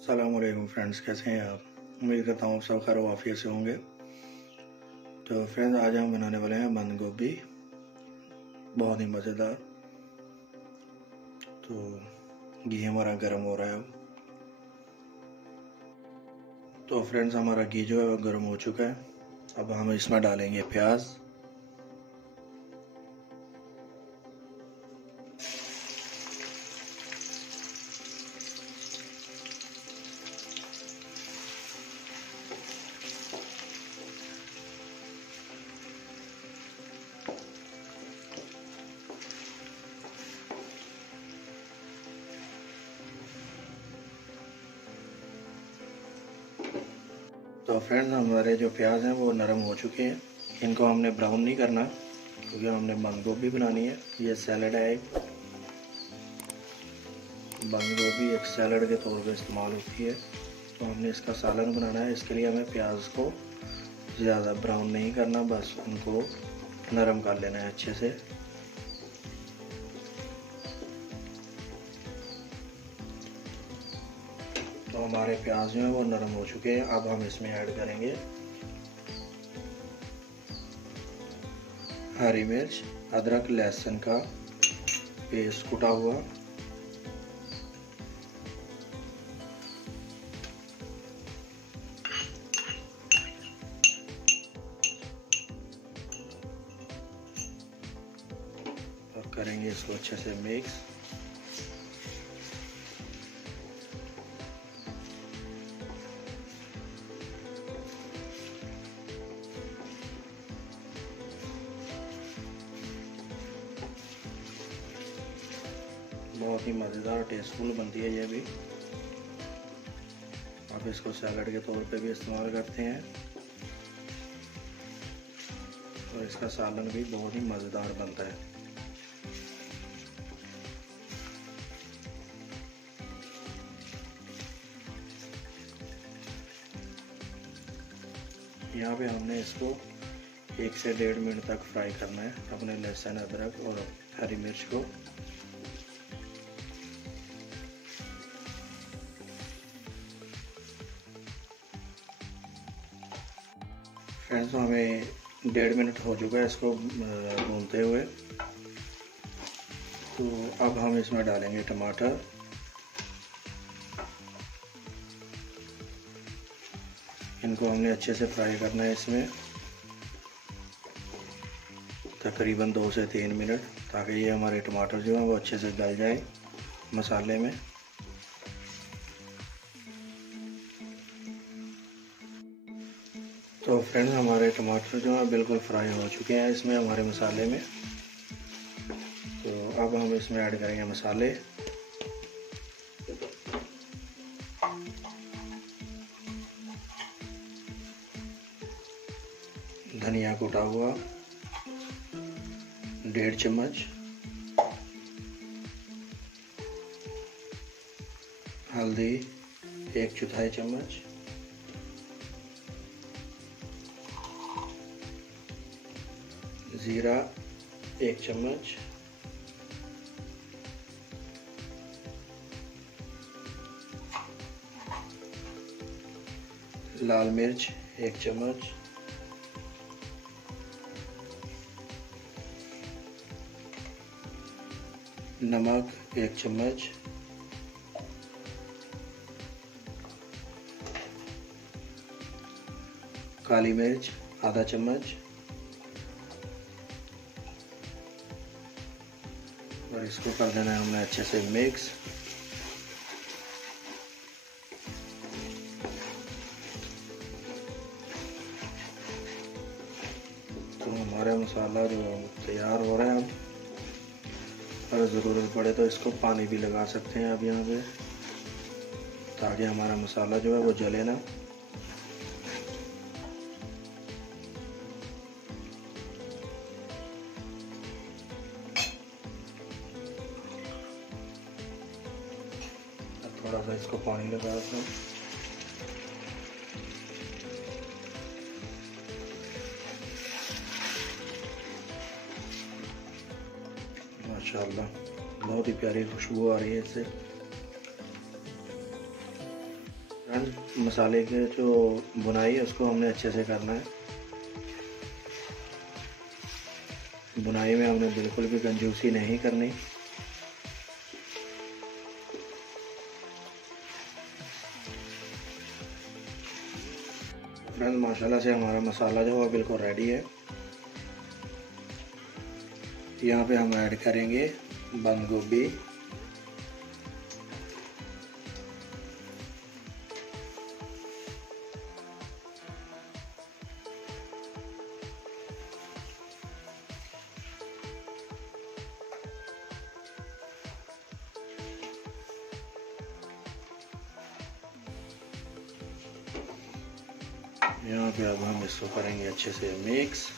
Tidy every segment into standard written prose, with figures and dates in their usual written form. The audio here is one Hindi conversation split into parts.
अस्सलाम वालेकुम फ्रेंड्स, कैसे हैं आप। उम्मीद करता हूँ सब खैर वाफियत से होंगे। तो फ्रेंड्स, आज हम बनाने वाले हैं बंद गोभी, बहुत ही मज़ेदार। तो घी हमारा गर्म हो रहा है अब। तो फ्रेंड्स, हमारा घी जो है वो गर्म हो चुका है। अब हम इसमें डालेंगे प्याज। तो फ्रेंड्स, हमारे जो प्याज हैं वो नरम हो चुके हैं। इनको हमने ब्राउन नहीं करना क्योंकि हमने बंद गोभी बनानी है। ये सैलड है, एक बंद गोभी एक सैलड के तौर पे इस्तेमाल होती है। तो हमने इसका सालन बनाना है। इसके लिए हमें प्याज को ज़्यादा ब्राउन नहीं करना, बस उनको नरम कर लेना है अच्छे से। तो हमारे प्याज जो है वो नरम हो चुके हैं। अब हम इसमें ऐड करेंगे हरी मिर्च, अदरक लहसुन का पेस्ट कुटा हुआ, और करेंगे इसको अच्छे से मिक्स। बहुत ही मज़ेदार टेस्टफुल बनती है ये भी। आप इसको सैलड के तौर पे भी इस्तेमाल करते हैं और इसका सालन भी बहुत ही मज़ेदार बनता है। यहाँ पे हमने इसको 1 से 1.5 मिनट तक फ्राई करना है, अपने लहसुन अदरक और हरी मिर्च को। फ्रेंड्स, हमें 1.5 मिनट हो चुका है इसको भूनते हुए। तो अब हम इसमें डालेंगे टमाटर। इनको हमने अच्छे से फ्राई करना है इसमें तकरीबन 2 से 3 मिनट, ताकि ये हमारे टमाटर जो हैं वो अच्छे से गल जाए मसाले में। तो फ्रेंड्स, हमारे टमाटर जो हैं बिल्कुल फ्राई हो चुके हैं इसमें हमारे मसाले में। तो अब हम इसमें ऐड करेंगे मसाले। धनिया कुटा हुआ 1.5 चम्मच, हल्दी 1/4 चम्मच, ज़ीरा 1 चम्मच, लाल मिर्च 1 चम्मच, नमक 1 चम्मच, काली मिर्च आधा चम्मच, और इसको कर देना है हमने अच्छे से मिक्स। तो हमारा मसाला जो तैयार हो रहा है। अब अगर ज़रूरत पड़े तो इसको पानी भी लगा सकते हैं अब यहाँ पे, ताकि हमारा मसाला जो है वो जले ना। थोड़ा सा इसको पानी लगा देता हूँ। माशाल्लाह, बहुत ही प्यारी खुशबू आ रही है इससे। फ्रेंड्स, मसाले के जो बुनाई है उसको हमने अच्छे से करना है। बुनाई में हमने बिल्कुल भी कंजूसी नहीं करनी। फ्रेंड्स, माशाल्लाह से हमारा मसाला जो है बिल्कुल रेडी है। यहाँ पे हम ऐड करेंगे बंद गोभी, यहाँ पे अब हम इसको करेंगे अच्छे से मिक्स।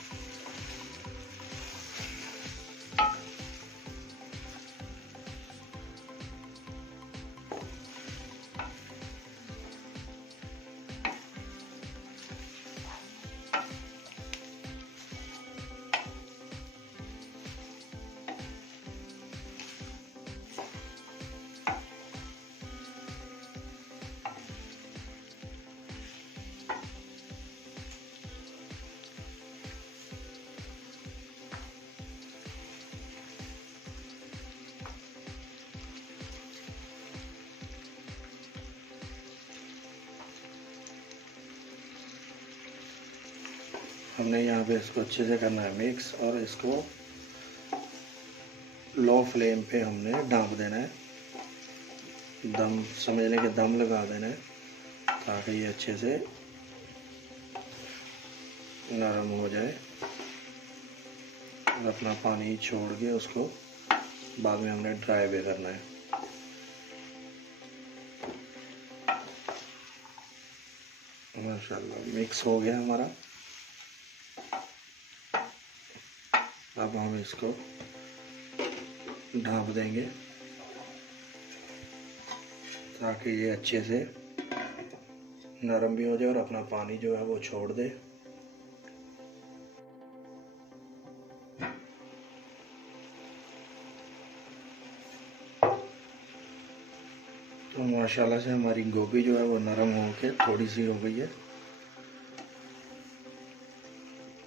हमने यहाँ पे इसको अच्छे से करना है मिक्स और इसको लो फ्लेम पे हमने ढाँप देना है। दम समझने के दम लगा देना है ताकि ये अच्छे से नरम हो जाए और अपना पानी छोड़ के उसको बाद में हमने ड्राई भी करना है। माशाल्लाह मिक्स हो गया हमारा। अब हम इसको ढाँप देंगे ताकि ये अच्छे से नरम भी हो जाए और अपना पानी जो है वो छोड़ दे। तो माशाल्लाह से हमारी गोभी जो है वो नरम हो के थोड़ी सी हो गई है।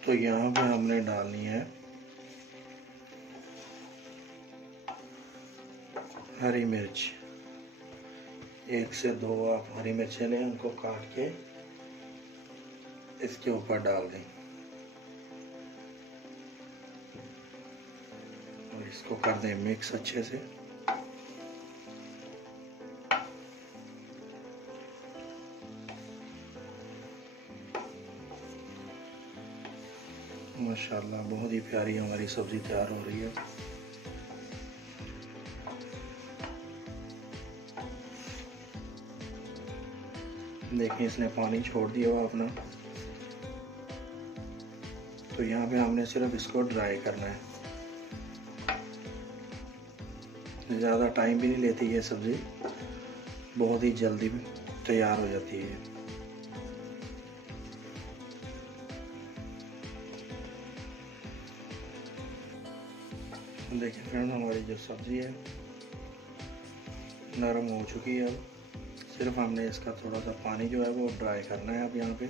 तो यहाँ पे हमने डालनी है हरी मिर्च। 1 से 2 आप हरी मिर्चें लें, उनको काट के इसके ऊपर डाल दें और इसको कर दें मिक्स अच्छे से। माशाल्लाह बहुत ही प्यारी हमारी सब्ज़ी तैयार हो रही है। देखिए इसने पानी छोड़ दिया हुआ अपना। तो यहाँ पे हमने सिर्फ इसको ड्राई करना है। ज़्यादा टाइम भी नहीं लेती ये सब्ज़ी, बहुत ही जल्दी तैयार हो जाती है। देखिए फ्रेंड, हमारी जो सब्ज़ी है नरम हो चुकी है। अब सिर्फ हमने इसका थोड़ा सा पानी जो है वो ड्राई करना है। अब यहाँ पे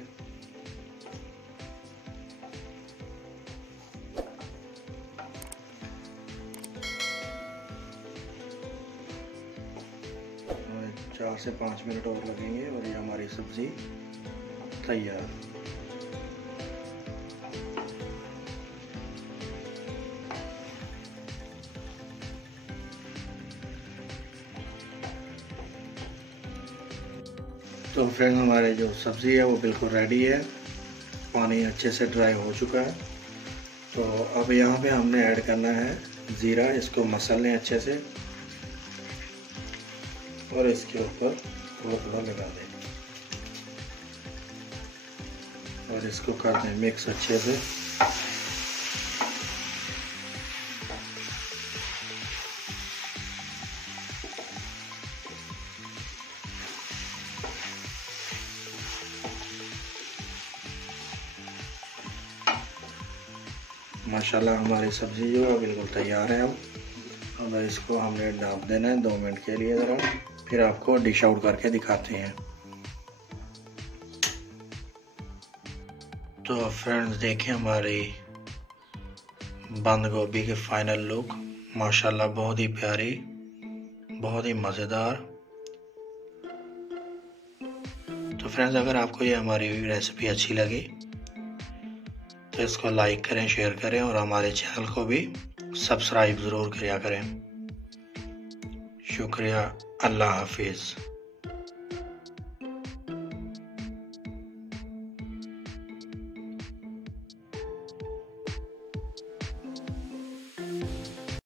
और 4 से 5 मिनट और लगेंगे और ये हमारी सब्ज़ी तैयार। तो फ्रेंड, हमारे जो सब्ज़ी है वो बिल्कुल रेडी है। पानी अच्छे से ड्राई हो चुका है। तो अब यहाँ पे हमने ऐड करना है ज़ीरा। इसको मसल लें अच्छे से और इसके ऊपर थोड़ा थोड़ा लगा दें और इसको कर दें मिक्स अच्छे से। माशाल्लाह हमारी सब्ज़ी जो है बिल्कुल तैयार है। अब इसको हमने ढाँप देना है 2 मिनट के लिए ज़रा, फिर आपको डिश आउट करके दिखाते हैं। तो फ्रेंड्स देखें हमारी बंद गोभी के फाइनल लुक, माशाल्लाह बहुत ही प्यारी, बहुत ही मज़ेदार। तो फ्रेंड्स अगर आपको ये हमारी रेसिपी अच्छी लगी तो इसको लाइक करें, शेयर करें और हमारे चैनल को भी सब्सक्राइब ज़रूर किया करें। शुक्रिया, अल्लाह हाफिज़।